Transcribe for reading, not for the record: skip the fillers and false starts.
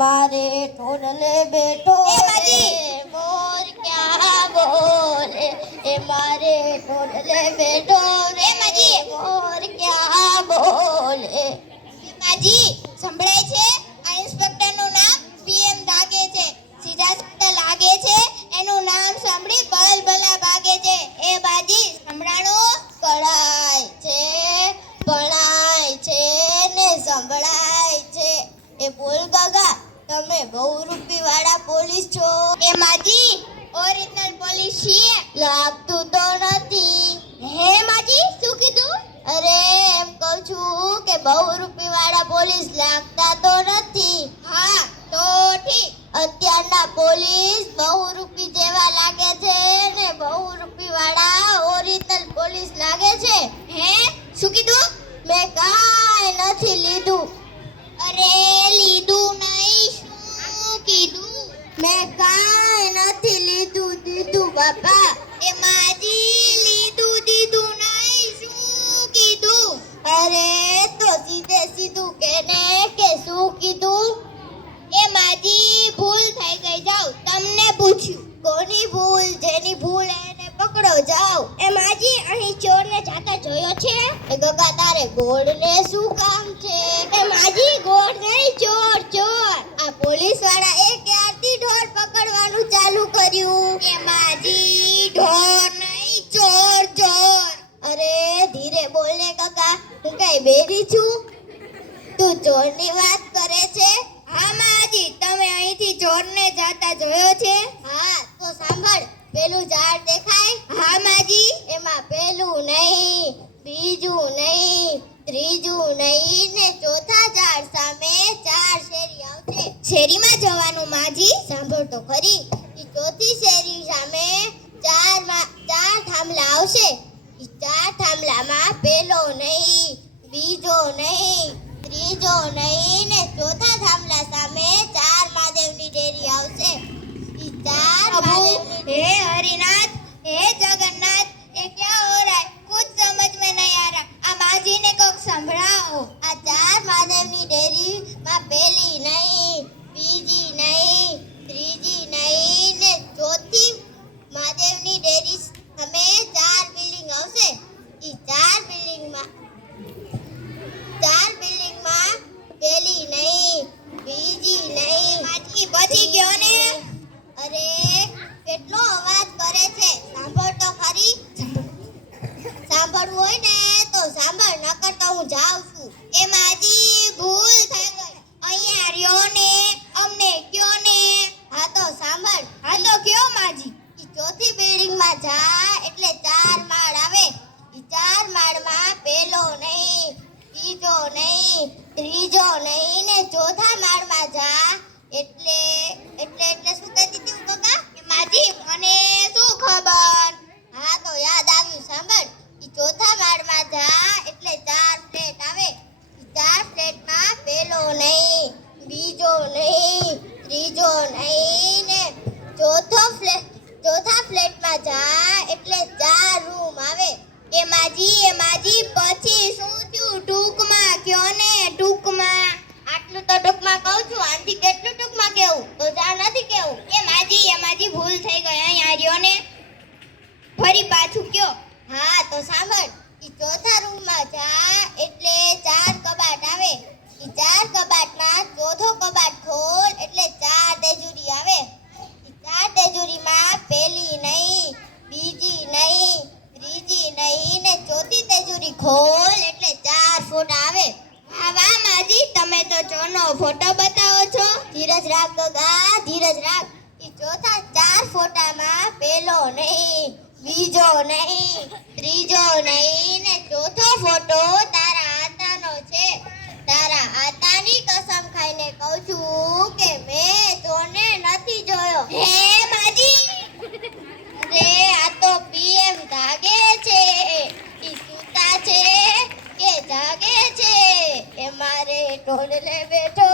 મારે ઢોલને બેઠો રે મોર ક્યાં બોલે એ મારે ઢોલને બેઠો રે મોર ક્યાં બોલે માજી સંભળાય છે આ ઇન્સ્પેક્ટરનું નામ પીએમ દાગે છે સીધા સાધા લાગે છે એનું નામ સાંભળી બલબલા ભાગે છે એ બાજી સંભળાણું ભણાય છે ને સંભળાય છે એ બોલ કાકા તમે બહુરૂપી વાળા પોલીસ છો એ માજી ઓરિજિનલ પોલીસ છીએ લાગતું તો નથી હે માજી શું કીધું અરે એમ કહું છું કે બહુરૂપી વાળા પોલીસ લાગતા તો નથી હા તો ઠીક અત્યારના પોલીસ બહુરૂપી જેવા લાગે છે ને બહુરૂપી વાળા ઓરિજિનલ પોલીસ લાગે છે હે શું કીધું મેં કાંઈ નથી લીધું અરે લીધું નહીં શું કીધું મેં કાંઈ નથી લીધું બાપા એ માજી લીધું દીધું નહીં શું કીધું અરે તો સીધે સીધું કેને કે શું કીધું એ માજી ભૂલ થઈ ગઈ જાવ તમને પૂછ્યું કોની ભૂલ જેની ભૂલ એને પકડો જાઓ એ માજી અહીં ચોરને જાતા જોયો છે એ ગગા તારે ગોળને શું કામ છે એ માજી ગોળ નહીં ચોર ચોર આ પોલીસ વાળા એ ક્યારથી ઢોર પકડવાનું ચાલુ કર્યું એ માજી ઢોર નહીં ચોર ચોર અરે ધીરે બોલને કાકા હું કઈ બેરી છું તું ચોરની વાત કરે છે હા માજી તમે અહીંથી ચોરને જાતા જોયો છે હા તો સાંભળ પેલું ઝાડ દેખાય હા માજી એમાં પેલું નહીં બીજું નહીં ત્રીજું નહીં ને ચોથા ઝાડ સામે 4 શેરી આવશે શેરીમાં જવાનું માજી સાંભળ તો ખરી ઈ ચોથી શેરી સામે 4 થાંભલા આવશે ઈ 4 થાંભલામાં પેલો નહીં બીજો નહીં ત્રીજો નહીં ને ચોથા થાંભલા સામે 4 મહાદેવની ડેરી આવશે ઈ 4 મહાદેવની हे हरिनाथ हे जगन्नाथ ये क्या हो रहा है कुछ समझ में नहीं आ रहा आ माजी ने को संभळाओ આ 4 મહાદેવની ડેરી માં પેલી નહીં બીજી નહીં ત્રીજી નહીં ને ચોથી મહાદેવની ડેરી સામે 4 બિલ્ડિંગ આવશે ઈ 4 બિલ્ડિંગમાં પેલી નહીં બીજી નહીં माजी बची गयो ने અરે કેટલો અવાજ કરે છે સાંભળ તો ખરી સાંભળવું હોય ને તો સાંભળ નકર તો હું જાઉં છું ए माजी भूल થઈ ગઈ અહીંયા રહ્યો ને અમને કયો ને હા તો સાંભળ હા તો કયો માજી ઈ ચોથી બિલ્ડિંગમાં જા એટલે 4 માળ આવે ઈ 4 માળમાં પેલો નહીં બીજો નહીં ત્રીજો નહીં ને ચોથા માળમાં જા એટલે શું કહેતી હતી કાકા એ માજી મને શું ખબર હા તો યાદ આવ્યું સાંભળ ઈ ચોથા માળમાં જા એટલે 4 ફ્લેટ આવે ઈ 4 ફ્લેટમાં પેલો નહીં બીજો નહીં ત્રીજો નહીં ને ચોથા ફ્લેટમાં જા એટલે 4 રૂમ આવે એ માજી પછી શું થયું ટૂંકમાં કયો ને ટૂંકમાં આટલું તો ટૂંકમાં કહું છું આથી કેટલું ટૂંકમાં કેવું તો જા નથી કેવું એ માજી ભૂલ થઈ ગઈ અહીંયા રહ્યો ને ફરી પાછું કયો હા તો સાંભળ ઈ ચોથા રૂમમાં જા એટલે 4 કબાટ આવે ઈ 4 કબાટમાં ચોથો કબાટ ખોલ એટલે 4 તેજુરી આવે ઈ 4 તેજુરીમાં પેલી નહીં બીજી નહીં ત્રીજી નહીં ને ચોથી તેજુરી ખોલ એટલે 4 ફોટા આવે વાહ માજી તમે તો ચોરનો ફોટો બતાવો છો ધીરજ રાખ ગગા ધીરજ રાખ ઈ ચોથા 4 ફોટામાં પેલો નહીં બીજો નહીં ત્રીજો નહીં ને ચોથો ફોટો તારા આતાનો છે તારા આતાની કસમ ખાઈને કહું છું કે મેં ચોરને નથી જોયો હે માજી રે આ તો પીએમ જાગે છે ઈ સૂતા છે કે જાગે છે એ મારે ઢોલને બેઠો